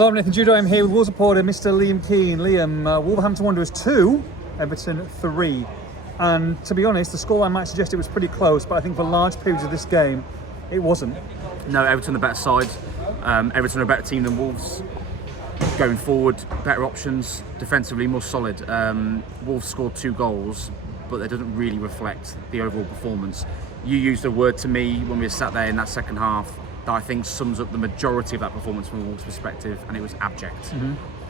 Hello, I'm Nathan Judo. I'm here with Wolves reporter Mr. Liam Keane. Liam, Wolverhampton Wanderers 2, Everton 3. And to be honest, the scoreline might suggest it was pretty close, but I think for large periods of this game, it wasn't. No, Everton the better side. Everton are a better team than Wolves. Going forward, better options. Defensively, more solid. Wolves scored 2 goals, but that doesn't really reflect the overall performance. You used a word to me when we were sat there in that second half that I think sums up the majority of that performance from a Wolves perspective, and it was abject.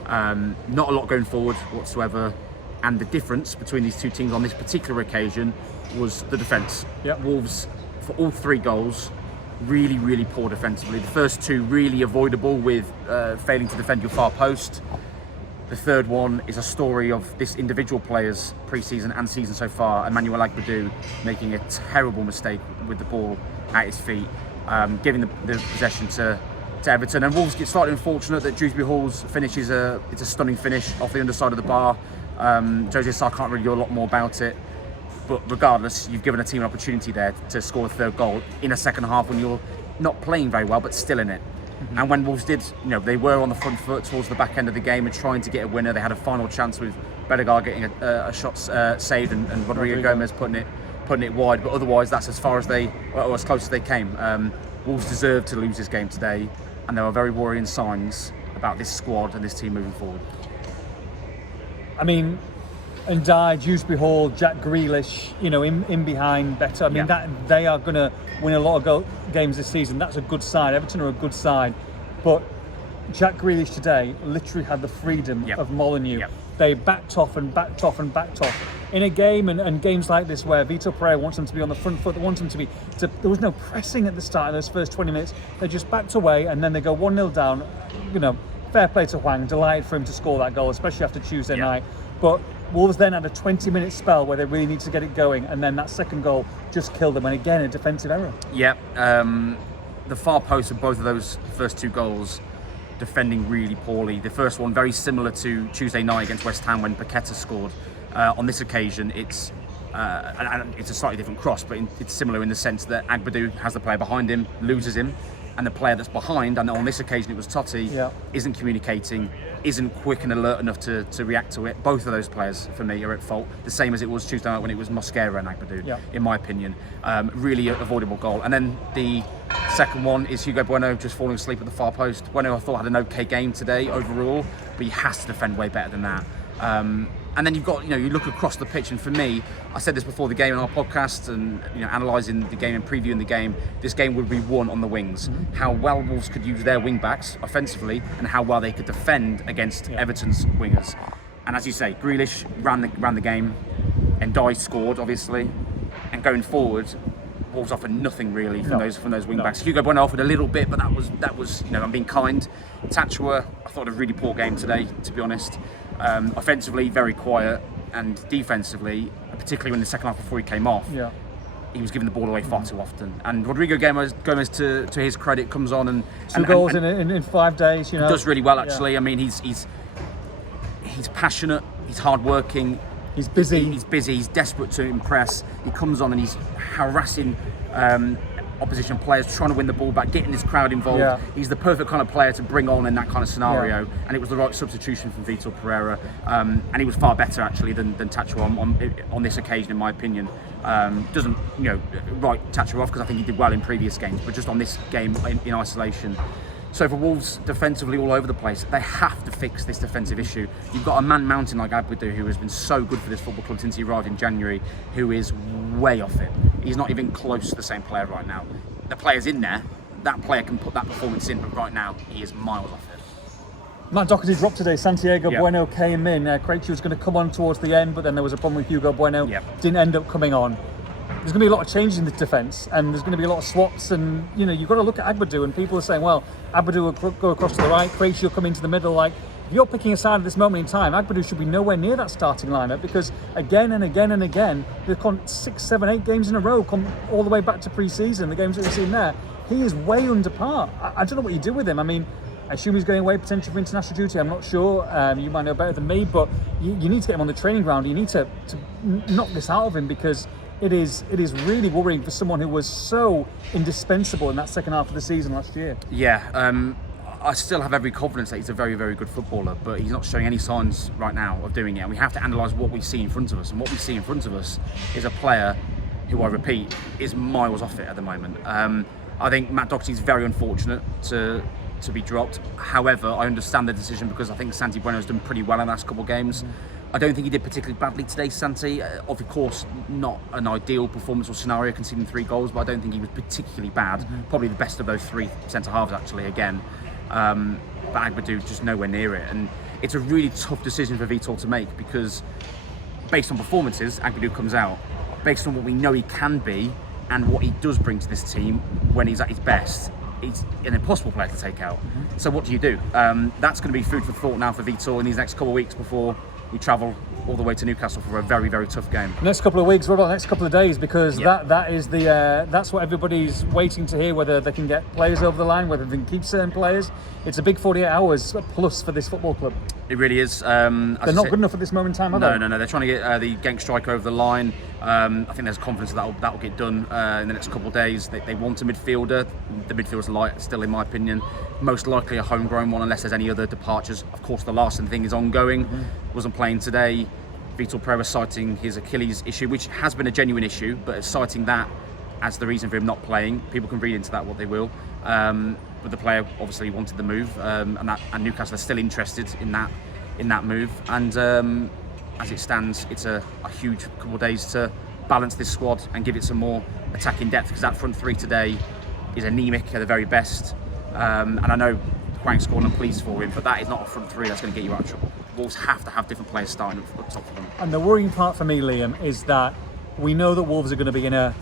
Not a lot going forward whatsoever, and the difference between these two teams on this particular occasion was the defence. Wolves, for all 3 goals, really poor defensively. The first 2 really avoidable with failing to defend your far post. The third one is a story of this individual player's pre-season and season so far, Emmanuel Aguadu making a terrible mistake with the ball at his feet, giving the possession to Everton. And Wolves get slightly unfortunate that Dewsbury Hall's finish is a stunning finish off the underside of the bar. Jose Sarr can't really do a lot more about it. But regardless, you've given a team an opportunity there to score a third goal in a second half when you're not playing very well, but still in it. And when Wolves did, they were on the front foot towards the back end of the game and trying to get a winner. They had a final chance with Bedegar getting a shot saved and Rodrigo Gomez putting it wide. But otherwise, that's as far as or as close as they came. Wolves deserved to lose this game today, and there are very worrying signs about this squad and this team moving forward. I mean, Ndiaye, Dewsbury Hall, Jack Grealish, in behind better. I mean, that they are going to win a lot of games this season. That's a good side. Everton are a good side. But Jack Grealish today literally had the freedom of Molineux. They backed off and backed off and backed off. In a game and games like this where Vitor Pereira wants them to be on the front foot, wants them to be... there was no pressing at the start of those first 20 minutes. They just backed away and then they go 1-0 down. Fair play to Hwang. Delighted for him to score that goal, especially after Tuesday night. But Wolves then had a 20-minute spell where they really need to get it going, and then that second goal just killed them, and again, a defensive error. The far post of both of those first 2 goals, defending really poorly. The first one very similar to Tuesday night against West Ham when Paqueta scored. On this occasion, it's a slightly different cross, but it's similar in the sense that Aguadu has the player behind him, loses him, and the player that's behind, and on this occasion it was Totti, isn't communicating, isn't quick and alert enough to react to it. Both of those players, for me, are at fault. The same as it was Tuesday night when it was Mosquera and Aguadu, in my opinion. Really avoidable goal. And then the second one is Hugo Bueno just falling asleep at the far post. Bueno, I thought, had an okay game today overall, but he has to defend way better than that. And then you've got, you look across the pitch, and for me, I said this before the game in our podcast and, analysing the game and previewing the game, this game would be won on the wings. How well Wolves could use their wing-backs offensively and how well they could defend against Everton's wingers. And as you say, Grealish ran the game, and Ndiaye scored, obviously, and going forward, Wolves offered nothing really from those wing-backs. Hugo Bueno offered a little bit, but that was I'm being kind. Tachua, I thought, had a really poor game today, to be honest. Offensively, very quiet, and defensively, particularly in the second half before he came off, he was giving the ball away far too often. And Rodrigo Gomez, to his credit, comes on and 2 goals in 5 days. Does really well actually. I mean, he's passionate, he's hardworking, he's busy. He's desperate to impress. He comes on and he's harassing opposition players, trying to win the ball back, getting this crowd involved. He's the perfect kind of player to bring on in that kind of scenario, and it was the right substitution from Vitor Pereira, and he was far better actually than Tachua on this occasion, in my opinion. Doesn't write Tachua off because I think he did well in previous games, but just on this game in isolation. So for Wolves, defensively all over the place, they have to fix this defensive issue. You've got a man mountain like Aguadu, who has been so good for this football club since he arrived in January, who is way off it. He's not even close to the same player right now. The player's in there, that player can put that performance in, but right now he is miles off it. Matt Doherty dropped today. Santiago Bueno came in. Krejci was going to come on towards the end, but then there was a problem with Hugo Bueno. Didn't end up coming on. There's going to be a lot of changes in this defence, and there's going to be a lot of swaps, and you've got to look at Aguadu, and people are saying, well, Aguadu will go across to the right, Krejci will come into the middle. Like, if you're picking a side at this moment in time, Aguadu should be nowhere near that starting lineup, because again and again and again, they've gone 6, 7, 8 games in a row, come all the way back to pre-season, the games that we've seen there. He is way under par. I don't know what you do with him. I mean, I assume he's going away potentially for international duty. I'm not sure. You might know better than me, but you need to get him on the training ground. You need to knock this out of him, because it is really worrying for someone who was so indispensable in that second half of the season last year. Yeah, I still have every confidence that he's a very, very good footballer, but he's not showing any signs right now of doing it. And we have to analyse what we see in front of us. And what we see in front of us is a player who, I repeat, is miles off it at the moment. I think Matt Doherty's very unfortunate to be dropped. However, I understand the decision because I think Santi Bueno's done pretty well in the last couple of games. I don't think he did particularly badly today, Santi. Of course, not an ideal performance or scenario, conceding 3 goals, but I don't think he was particularly bad. Probably the best of those 3 centre-halves, actually, again. But Aguadu just nowhere near it. And it's a really tough decision for Vitor to make because based on performances, Aguadu comes out. Based on what we know he can be and what he does bring to this team when he's at his best, he's an impossible player to take out. So what do you do? That's going to be food for thought now for Vitor in these next couple of weeks before we travel all the way to Newcastle for a very, very tough game. Next couple of weeks, what about the next couple of days? Because that is that's what everybody's waiting to hear, whether they can get players over the line, whether they can keep certain players. It's a big 48 hours plus for this football club. It really is. They're not good enough at this moment in time, are they? No. They're trying to get the Genk striker over the line. I think there's confidence that that'll get done in the next couple of days. They want a midfielder. The midfield's light still, in my opinion. Most likely a homegrown one, unless there's any other departures. Of course, the Larson thing is ongoing. Wasn't playing today. Vitor Pereira citing his Achilles issue, which has been a genuine issue, but citing that as the reason for him not playing. People can read into that what they will. But the player obviously wanted the move, and Newcastle are still interested in that move. And as it stands, it's a huge couple of days to balance this squad and give it some more attacking depth, because that front 3 today is anemic at the very best. And I know Quank's calling and pleased for him, but that is not a front 3 that's going to get you out of trouble. Wolves have to have different players starting up top of them. And the worrying part for me, Liam, is that we know that Wolves are going to be in a,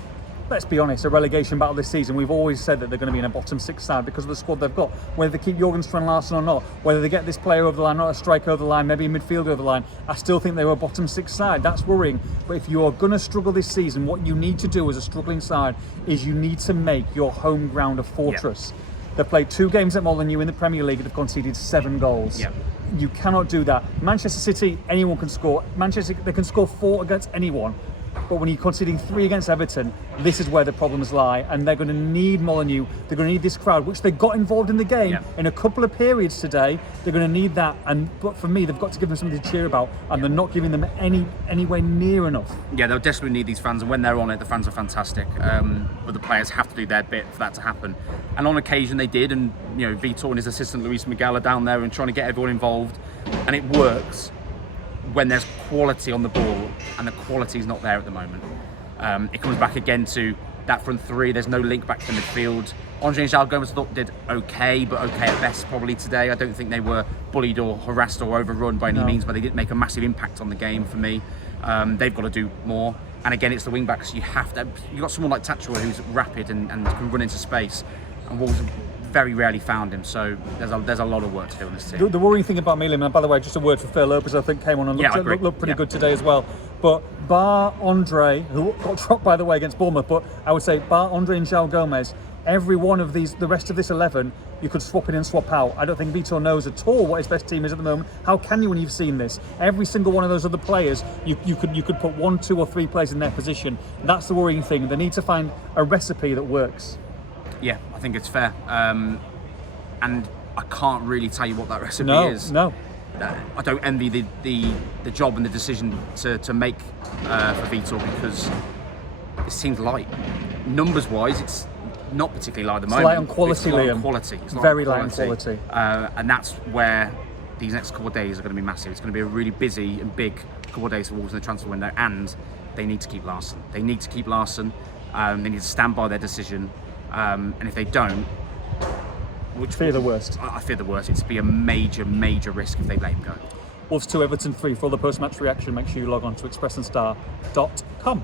let's be honest, a relegation battle this season. We've always said that they're going to be in a bottom 6 side because of the squad they've got. Whether they keep Jorgensen and Larson or not, whether they get this player over the line, not a striker over the line, maybe a midfielder over the line, I still think they were a bottom 6 side. That's worrying. But if you are going to struggle this season, what you need to do as a struggling side is you need to make your home ground a fortress. Yeah. They've played 2 games at Molineux in the Premier League and have conceded 7 goals. Yeah. You cannot do that. Manchester City, anyone can score. Manchester, they can score 4 against anyone. But when you're conceding 3 against Everton, this is where the problems lie. And they're going to need Molineux. They're going to need this crowd, which they got involved in the game in a couple of periods today. They're going to need that. But for me, they've got to give them something to cheer about. And they're not giving them anywhere near enough. Yeah, they'll desperately need these fans. And when they're on it, the fans are fantastic. But the players have to do their bit for that to happen. And on occasion they did. And Vitor and his assistant Luis Miguel are down there and trying to get everyone involved. And it works when there's quality on the ball, and the quality is not there at the moment. It comes back again to that front 3. There's no link back to midfield. Andre and João Gomes did okay, but okay at best probably today. I don't think they were bullied or harassed or overrun by any means, but they didn't make a massive impact on the game for me. They've got to do more. And again, it's the wing backs. You've got someone like Tachua who's rapid and can run into space, and Wolves very rarely found him, so there's a lot of work to do on this team. The worrying thing about Milan, and by the way, just a word for Phil Lopez, I think came on and looked pretty good today as well. But bar Andre, who got dropped by the way against Bournemouth, but I would say bar Andre and João Gomes, every one of these, the rest of this 11, you could swap in and swap out. I don't think Vitor knows at all what his best team is at the moment. How can you when you've seen this? Every single one of those other players, you could put 1, 2 or 3 players in their position. That's the worrying thing. They need to find a recipe that works. Yeah, I think it's fair. And I can't really tell you what that recipe is. No. I don't envy the job and the decision to make for Vitor, because it seems light. Numbers-wise, it's not particularly light at the moment. It's light on quality, Liam. It's very light on quality. And that's where these next couple of days are going to be massive. It's going to be a really busy and big couple of days for Wolves in the transfer window, and they need to keep Larson. They need to stand by their decision. And if they don't, fear the worst. I fear the worst. It's be a major, major risk if they let him go. Wolves 2, Everton 3. For all the post-match reaction, make sure you log on to expressandstar.com.